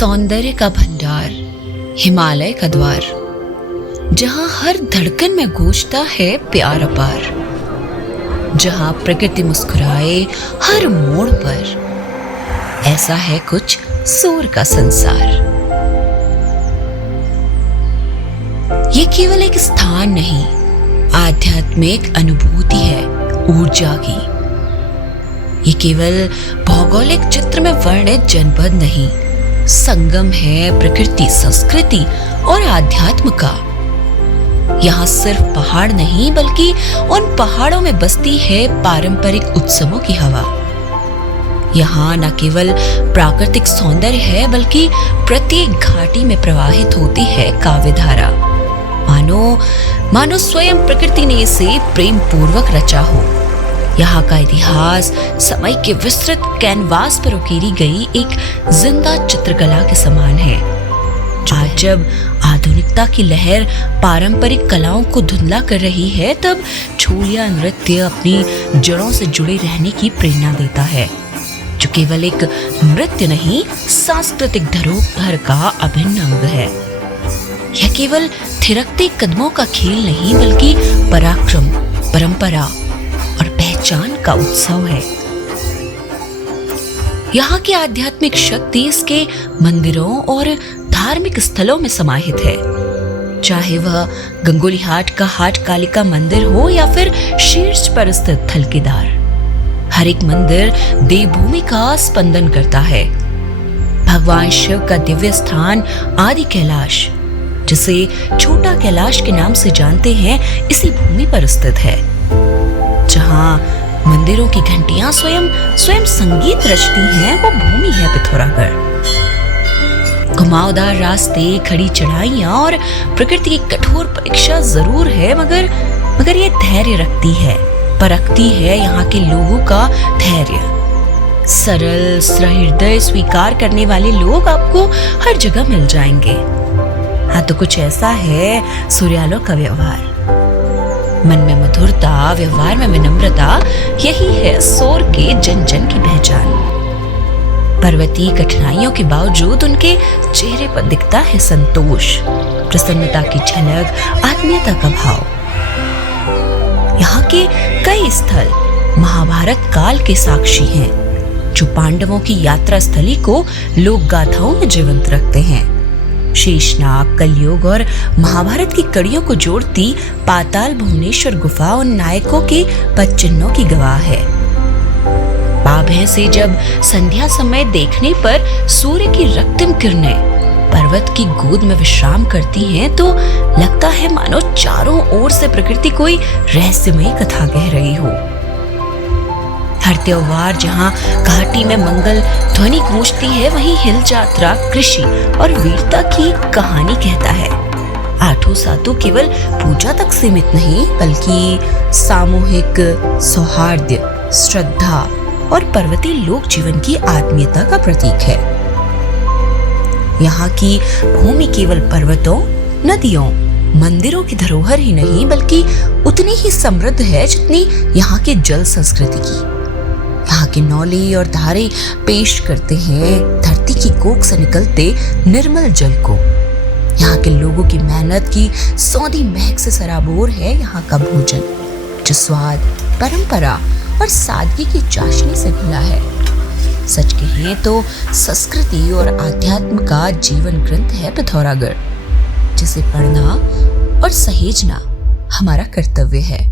सौंदर्य का भंडार, हिमालय का द्वार, जहां हर धड़कन में गूंजता है प्यार अपार, जहां प्रकृति मुस्कुराए हर मोड़ पर, ऐसा है कुछ सूर का संसार। ये केवल एक स्थान नहीं, आध्यात्मिक अनुभूति है ऊर्जा की। ये केवल भौगोलिक चित्र में वर्णित जनपद नहीं, संगम है प्रकृति, संस्कृति और आध्यात्म का। यहाँ सिर्फ पहाड़ नहीं, बल्कि उन पहाड़ों में बसती है पारंपरिक उत्सवों की हवा। यहाँ न केवल प्राकृतिक सौंदर्य है, बल्कि प्रत्येक घाटी में प्रवाहित होती है काव्य धारा। मानो स्वयं प्रकृति ने इसे प्रेम पूर्वक रचा हो। यहाँ का इतिहास समय के विस्तृत कैनवास पर उकेरी गई एक जिंदा चित्रकला के समान है। आज जब आधुनिकता की लहर पारंपरिक कलाओं को धुंधला कर रही है, तब छोलिया नृत्य अपनी जड़ों से जुड़े रहने की प्रेरणा देता है, जो केवल एक नृत्य नहीं, सांस्कृतिक धरोहर का अभिन्न अंग है। यह केवल थिरकते कदमों का खेल नहीं, बल्कि पराक्रम, परंपरा और पहचान का उत्सव है। यहाँ की आध्यात्मिक शक्ति इसके मंदिरों और धार्मिक स्थलों में समाहित है। चाहे वह गंगोलीहाट का हाट कालिका मंदिर हो या फिर शीर्ष पर स्थित थलकेदार, हर एक मंदिर देवभूमि का स्पंदन करता है। भगवान शिव का दिव्य स्थान आदि कैलाश, जिसे छोटा कैलाश के नाम से जानते हैं, इसी भूमि पर स्थित है, जहां मंदिरों की घंटियां स्वयं संगीत रचती हैं। वो भूमि है पिथौरागढ़। घुमावदार रास्ते, खड़ी चढ़ाइयां और प्रकृति की कठोर परीक्षा जरूर है, मगर ये धैर्य रखती है, परखती है यहाँ के लोगों का धैर्य। सरल, सहृदय, स्वीकार करने वाले लोग आपको हर जगह मिल जाएंगे। हाँ, तो कुछ ऐसा है सूर्यालों का व्यवहार। मन में मधुरता, व्यवहार में विनम्रता, यही है सोर के जन जन की पहचान। पर्वतीय कठिनाइयों के बावजूद उनके चेहरे पर दिखता है संतोष, प्रसन्नता की झलक, आत्मीयता का भाव। यहाँ के कई स्थल महाभारत काल के साक्षी हैं, जो पांडवों की यात्रा स्थली को लोक गाथाओं में जीवंत रखते हैं। शेषनाग, कलयुग और महाभारत की कड़ियों को जोड़ती पाताल भुवनेश्वर गुफा उन नायकों के पद चिन्हों की गवाह है। बाबे से जब संध्या समय देखने पर सूर्य की रक्तिम किरणें पर्वत की गोद में विश्राम करती हैं, तो लगता है मानो चारों ओर से प्रकृति कोई रहस्यमयी कथा कह रही हो। हर त्योहार जहाँ घाटी में मंगल ध्वनि गूंजती है, वहीं हिल यात्रा कृषि और वीरता की कहानी कहता है। आठों सातों केवल पूजा तक सीमित नहीं, बल्कि सामूहिक सौहार्द, श्रद्धा और पर्वतीय लोक जीवन की आत्मीयता का प्रतीक है। यहाँ की भूमि केवल पर्वतों, नदियों, मंदिरों की धरोहर ही नहीं, बल्कि उतनी ही समृद्ध है जितनी यहाँ की जल संस्कृति की। यहाँ के नौले और धारे पेश करते हैं धरती की कोख से निकलते निर्मल जल को। यहाँ के लोगों की मेहनत की सौंधी महक से सराबोर है यहाँ का भोजन, जो स्वाद, परंपरा और सादगी की चाशनी से घुला है। सच कहें तो संस्कृति और आध्यात्म का जीवन ग्रंथ है पिथौरागढ़, जिसे पढ़ना और सहेजना हमारा कर्तव्य है।